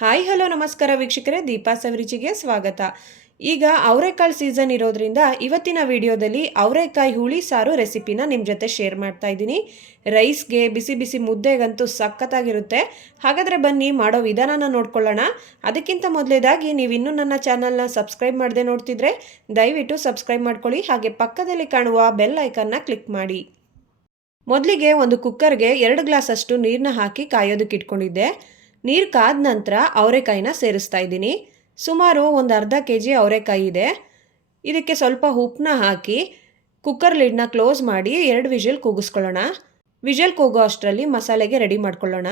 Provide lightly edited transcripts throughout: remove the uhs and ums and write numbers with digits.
Hi hello ನಮಸ್ಕಾರ ವೀಕ್ಷಕರೇ, ದೀಪಾ ಸವರಿಚಿಗೆ ಸ್ವಾಗತ. ಈಗ ಅವರೆಕಾಳು ಸೀಸನ್ ಇರೋದ್ರಿಂದ ಇವತ್ತಿನ ವಿಡಿಯೋದಲ್ಲಿ ಅವರೆಕಾಯಿ ಹುಳಿ ಸಾರು ರೆಸಿಪಿನ ನಿಮ್ಮ ಜೊತೆ ಶೇರ್ ಮಾಡ್ತಾ ಇದ್ದೀನಿ. ರೈಸ್ಗೆ, ಬಿಸಿ ಬಿಸಿ ಮುದ್ದೆಗಂತೂ ಸಖತ್ತಾಗಿರುತ್ತೆ. ಹಾಗಾದರೆ ಬನ್ನಿ ಮಾಡೋ ವಿಧಾನನ ನೋಡ್ಕೊಳ್ಳೋಣ. ಅದಕ್ಕಿಂತ ಮೊದಲೇದಾಗಿ ನೀವು ಇನ್ನೂ ನನ್ನ ಚಾನಲ್ನ ಸಬ್ಸ್ಕ್ರೈಬ್ ಮಾಡದೆ ನೋಡ್ತಿದ್ರೆ ದಯವಿಟ್ಟು ಸಬ್ಸ್ಕ್ರೈಬ್ ಮಾಡ್ಕೊಳ್ಳಿ. ಹಾಗೆ ಪಕ್ಕದಲ್ಲಿ ಕಾಣುವ ಬೆಲ್ ಐಕನ್ನ ಕ್ಲಿಕ್ ಮಾಡಿ. ಮೊದಲಿಗೆ ಒಂದು ಕುಕ್ಕರ್ಗೆ 2 ಗ್ಲಾಸ್ ಅಷ್ಟು ನೀರನ್ನ ಹಾಕಿ ಕಾಯೋದಕ್ಕೆ ಇಟ್ಕೊಂಡಿದ್ದೆ. ನೀರು ಕಾದ ನಂತರ ಅವರೆಕಾಯಿನ ಸೇರಿಸ್ತಾ ಇದ್ದೀನಿ. ಸುಮಾರು ಒಂದು ಅರ್ಧ kg ಅವರೆಕಾಯಿ ಇದೆ. ಇದಕ್ಕೆ ಸ್ವಲ್ಪ ಉಪ್ಪನ್ನ ಹಾಕಿ ಕುಕ್ಕರ್ ಲಿಡ್ನ ಕ್ಲೋಸ್ ಮಾಡಿ 2 ವಿಷಲ್ ಕೂಗಿಸ್ಕೊಳ್ಳೋಣ. ವಿಷಲ್ ಕೂಗೋ ಅಷ್ಟರಲ್ಲಿ ಮಸಾಲೆಗೆ ರೆಡಿ ಮಾಡ್ಕೊಳ್ಳೋಣ.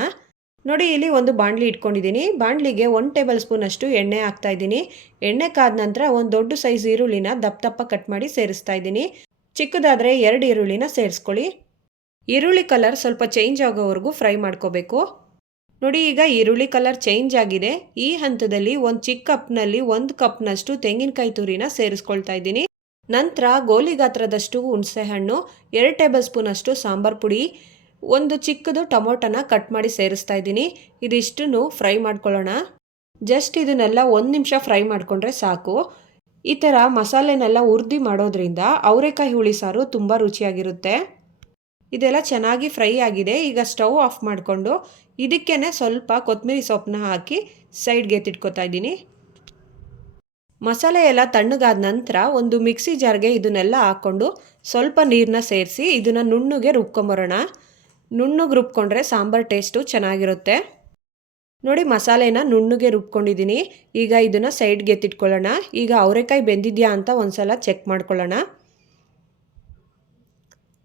ನೋಡಿ, ಇಲ್ಲಿ ಒಂದು ಬಾಣಲಿ ಇಟ್ಕೊಂಡಿದ್ದೀನಿ. ಬಾಣಲಿಗೆ 1 ಟೇಬಲ್ ಸ್ಪೂನ್ ಅಷ್ಟು ಎಣ್ಣೆ ಹಾಕ್ತಾ ಇದ್ದೀನಿ. ಎಣ್ಣೆ ಕಾದ ನಂತರ ಒಂದು ದೊಡ್ಡ ಸೈಜ್ ಈರುಳ್ಳಿನ ದಪ್ಪ ಕಟ್ ಮಾಡಿ ಸೇರಿಸ್ತಾ ಇದ್ದೀನಿ. ಚಿಕ್ಕದಾದರೆ 2 ಈರುಳ್ಳಿನ ಸೇರಿಸ್ಕೊಳ್ಳಿ. ಈರುಳ್ಳಿ ಕಲರ್ ಸ್ವಲ್ಪ ಚೇಂಜ್ ಆಗೋವರೆಗೂ ಫ್ರೈ ಮಾಡ್ಕೋಬೇಕು. ನೋಡಿ, ಈಗ ಈರುಳ್ಳಿ ಕಲರ್ ಚೇಂಜ್ ಆಗಿದೆ. ಈ ಹಂತದಲ್ಲಿ ಒಂದು ಚಿಕ್ಕ ಕಪ್ನಲ್ಲಿ 1 ಕಪ್ನಷ್ಟು ತೆಂಗಿನಕಾಯಿ ತುರಿನ ಸೇರಿಸ್ಕೊಳ್ತಾ ಇದ್ದೀನಿ. ನಂತರ ಗೋಲಿ ಗಾತ್ರದಷ್ಟು ಹುಣಸೆ ಹಣ್ಣು, 2 ಟೇಬಲ್ ಸ್ಪೂನ್ ಅಷ್ಟು ಸಾಂಬಾರ್ ಪುಡಿ, ಒಂದು ಚಿಕ್ಕದು ಟೊಮೊಟೊನ ಕಟ್ ಮಾಡಿ ಸೇರಿಸ್ತಾ ಇದ್ದೀನಿ. ಇದಿಷ್ಟನ್ನು ಫ್ರೈ ಮಾಡ್ಕೊಳ್ಳೋಣ. ಜಸ್ಟ್ ಇದನ್ನೆಲ್ಲ 1 ನಿಮಿಷ ಫ್ರೈ ಮಾಡಿಕೊಂಡ್ರೆ ಸಾಕು. ಈ ಥರ ಮಸಾಲೆನೆಲ್ಲ ಹುರಿದು ಮಾಡೋದ್ರಿಂದ ಅವರೆಕಾಯಿ ಹುಳಿ ಸಾರು ತುಂಬ ರುಚಿಯಾಗಿರುತ್ತೆ. ಇದೆಲ್ಲ ಚೆನ್ನಾಗಿ ಫ್ರೈ ಆಗಿದೆ. ಈಗ ಸ್ಟವ್ ಆಫ್ ಮಾಡಿಕೊಂಡು ಇದಕ್ಕೇ ಸ್ವಲ್ಪ ಕೊತ್ತಂಬರಿ ಸೊಪ್ಪನ್ನ ಹಾಕಿ ಸೈಡ್ಗೆ ಎತ್ತಿಟ್ಕೊತಾ ಇದ್ದೀನಿ. ಮಸಾಲೆ ಎಲ್ಲ ತಣ್ಣಗಾದ ನಂತರ ಒಂದು ಮಿಕ್ಸಿ ಜಾರ್ಗೆ ಇದನ್ನೆಲ್ಲ ಹಾಕ್ಕೊಂಡು ಸ್ವಲ್ಪ ನೀರನ್ನ ಸೇರಿಸಿ ಇದನ್ನು ನುಣ್ಣಗೆ ರುಬ್ಕೊಂಬರೋಣ. ನುಣ್ಣಗೆ ರುಬ್ಕೊಂಡ್ರೆ ಸಾಂಬಾರು ಟೇಸ್ಟು ಚೆನ್ನಾಗಿರುತ್ತೆ. ನೋಡಿ, ಮಸಾಲೆನ ನುಣ್ಣಗೆ ರುಬ್ಕೊಂಡಿದ್ದೀನಿ. ಈಗ ಇದನ್ನು ಸೈಡ್ಗೆ ಎತ್ತಿಟ್ಕೊಳ್ಳೋಣ. ಈಗ ಅವರೆಕಾಯಿ ಬೆಂದಿದೆಯಾ ಅಂತ ಒಂದು ಸಲ ಚೆಕ್ ಮಾಡ್ಕೊಳ್ಳೋಣ.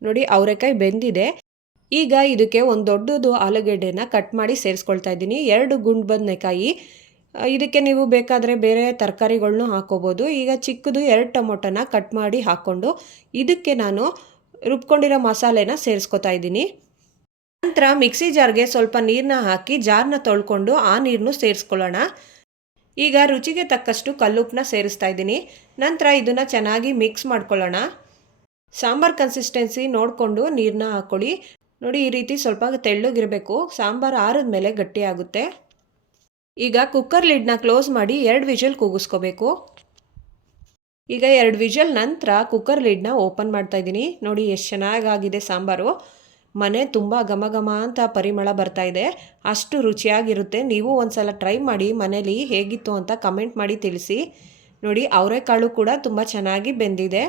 ನೋಡಿ, ಅವರೆಕಾಯಿ ಬೆಂದಿದೆ. ಈಗ ಇದಕ್ಕೆ ಒಂದು ದೊಡ್ಡದು ಆಲೂಗೆಡ್ಡೆನ ಕಟ್ ಮಾಡಿ ಸೇರಿಸ್ಕೊಳ್ತಾ ಇದ್ದೀನಿ. 2 ಗುಂಡು ಬದನೆಕಾಯಿ. ಇದಕ್ಕೆ ನೀವು ಬೇಕಾದರೆ ಬೇರೆ ತರಕಾರಿಗಳನ್ನೂ ಹಾಕೋಬೋದು. ಈಗ ಚಿಕ್ಕದು 2 ಟೊಮೊಟೊನ ಕಟ್ ಮಾಡಿ ಹಾಕ್ಕೊಂಡು ಇದಕ್ಕೆ ನಾನು ರುಬ್ಕೊಂಡಿರೋ ಮಸಾಲೆನ ಸೇರಿಸ್ಕೊತಾ ಇದ್ದೀನಿ. ನಂತರ ಮಿಕ್ಸಿ ಜಾರ್ಗೆ ಸ್ವಲ್ಪ ನೀರನ್ನ ಹಾಕಿ ಜಾರ್ನ ತೊಳ್ಕೊಂಡು ಆ ನೀರನ್ನು ಸೇರಿಸ್ಕೊಳ್ಳೋಣ. ಈಗ ರುಚಿಗೆ ತಕ್ಕಷ್ಟು ಕಲ್ಲುಪ್ಪನ್ನ ಸೇರಿಸ್ತಾ ಇದ್ದೀನಿ. ನಂತರ ಇದನ್ನು ಚೆನ್ನಾಗಿ ಮಿಕ್ಸ್ ಮಾಡ್ಕೊಳ್ಳೋಣ. ಸಾಂಬಾರು ಕನ್ಸಿಸ್ಟೆನ್ಸಿ ನೋಡಿಕೊಂಡು ನೀರನ್ನ ಹಾಕ್ಕೊಳ್ಳಿ. ನೋಡಿ, ಈ ರೀತಿ ಸ್ವಲ್ಪ ತೆಳ್ಳಗಿರಬೇಕು. ಸಾಂಬಾರು ಆರಿದ ಮೇಲೆ ಗಟ್ಟಿಯಾಗುತ್ತೆ. ಈಗ ಕುಕ್ಕರ್ ಲಿಡ್ನ ಕ್ಲೋಸ್ ಮಾಡಿ 2 ವಿಷಲ್ ಕೂಗಿಸ್ಕೋಬೇಕು. ಈಗ 2 ವಿಷಲ್ ನಂತರ ಕುಕ್ಕರ್ ಲಿಡ್ನ ಓಪನ್ ಮಾಡ್ತಾ ಇದ್ದೀನಿ. ನೋಡಿ, ಎಷ್ಟು ಚೆನ್ನಾಗಾಗಿದೆ ಸಾಂಬಾರು. ಮನೆ ತುಂಬ ಘಮ ಘಮ ಅಂತ ಪರಿಮಳ ಬರ್ತಾ ಇದೆ. ಅಷ್ಟು ರುಚಿಯಾಗಿರುತ್ತೆ. ನೀವು ಒಂದು ಸಲ ಟ್ರೈ ಮಾಡಿ, ಮನೇಲಿ ಹೇಗಿತ್ತು ಅಂತ ಕಮೆಂಟ್ ಮಾಡಿ ತಿಳಿಸಿ. ನೋಡಿ, ಅವರೆಕಾಳು ಕೂಡ ತುಂಬ ಚೆನ್ನಾಗಿ ಬೆಂದಿದೆ.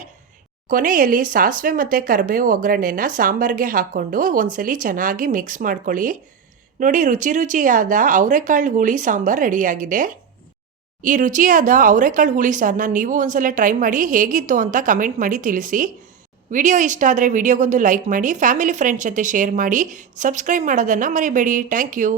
ಕೊನೆಯಲ್ಲಿ ಸಾಸಿವೆ ಮತ್ತು ಕರಿಬೇವು ಒಗ್ಗರಣೆನ ಸಾಂಬಾರಿಗೆ ಹಾಕ್ಕೊಂಡು ಒಂದ್ಸಲಿ ಚೆನ್ನಾಗಿ ಮಿಕ್ಸ್ ಮಾಡ್ಕೊಳ್ಳಿ. ನೋಡಿ, ರುಚಿಯಾದ ಅವರೆಕಾಳು ಹುಳಿ ಸಾಂಬಾರು ರೆಡಿಯಾಗಿದೆ. ಈ ರುಚಿಯಾದ ಅವರೆಕಾಳು ಹುಳಿ ಸಾರನ್ನ ನೀವು ಒಂದ್ಸಲ ಟ್ರೈ ಮಾಡಿ, ಹೇಗಿತ್ತು ಅಂತ ಕಮೆಂಟ್ ಮಾಡಿ ತಿಳಿಸಿ. ವಿಡಿಯೋ ಇಷ್ಟ ಆದರೆ ವಿಡಿಯೋಗೊಂದು ಲೈಕ್ ಮಾಡಿ, ಫ್ಯಾಮಿಲಿ ಫ್ರೆಂಡ್ಸ್ ಜೊತೆ ಶೇರ್ ಮಾಡಿ, ಸಬ್ಸ್ಕ್ರೈಬ್ ಮಾಡೋದನ್ನು ಮರಿಬೇಡಿ. Thank you.